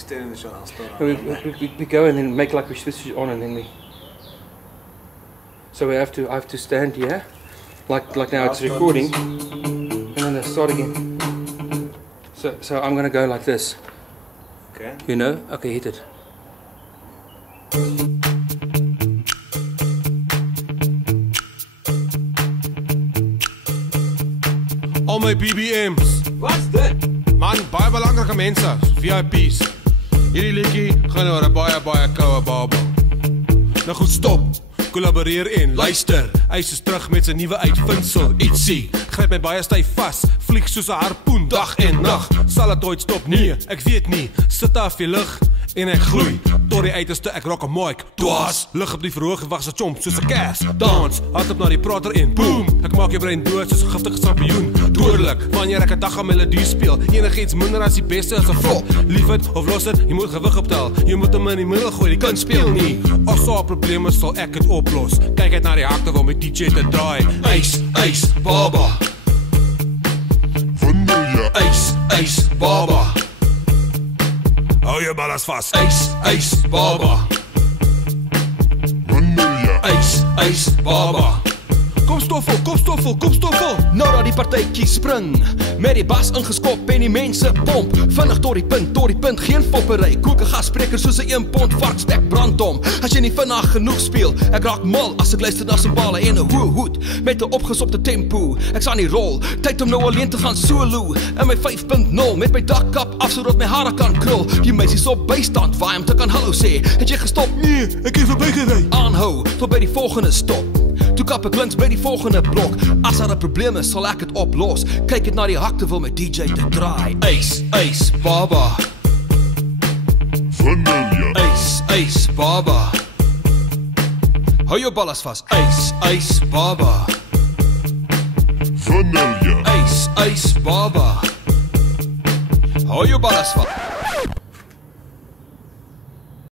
extending the shot, I'll start. We go and then make like we switch it on and then we... So I have to stand here, like now it's recording, and then I start again. So I'm gonna go like this. Okay. You know? Okay, hit it. Al my BBM's. Wat's dit? Man, baie belangrike mense, VIP's. Hierdie liedjie gaan oor 'n baie koue baba. Nou goed, stop. Collaboreer en luister. Eis is terug met sy nuwe uitvindsel, ietsie. Gryp my baie styf vas, vlieg soos 'n harpoen dag en nag. Sal dit ooit stop? Nee, ek weet nie. Sit daar vir lig en ek gloei tot die uiterste. Ek rock 'n mic, dwaas. Lig op die verhoog, wag so chomp soos 'n kers. Dans, hardop na die prater en boom. Ek maak jou brein dood soos 'n giftige sampioen. Dodelik, wanneer ek 'n dag 'n melodie speel. Enigiets minder as die beste is 'n flop. Lief het of los dit, jy moet gewig optel. Jy moet hom in die middel gooi, die kind speel nie. As daar probleme sal ek dit oplos. Kyk uit na die hakte waar my DJ te draai. Eis, baba. Vanilla. Eis, baba. Hou jou ballas vas. Eis, baba. Vanilla. Eis, baba. Kom stoffel. Nou dat die partytjie spring, met die bas ingeskop en die mense pomp. Vinnig tot die punt, geen foppery. Kook 'n gasspreker soos 'n 1 pond varkspek brand hom. As jy nie vinnig genoeg speel, ek raak mal as ek luister na simbale en 'n hoë hoed met 'n opgesopte tempo. Ek staan nie rol, tyd om nou alleen te gaan solo. In my 5.0 met my dakkap af sodat my hare kan krul. Die meisies op bystand, waai om te kan hallo sê. Het jy gestop? Nee, ek het verbygery. Aanhou tot by die volgende stop. Toe kap ek links by die volgende blok. As daar 'n probleem is, sal ek dit oplos. Kyk dit na die hakte wil my DJ te draai. Eis, baba. Vanilla. Eis, baba. Hou jou ballas vas. Eis, baba. Vanilla. Eis, baba. Hou jou ballas vas.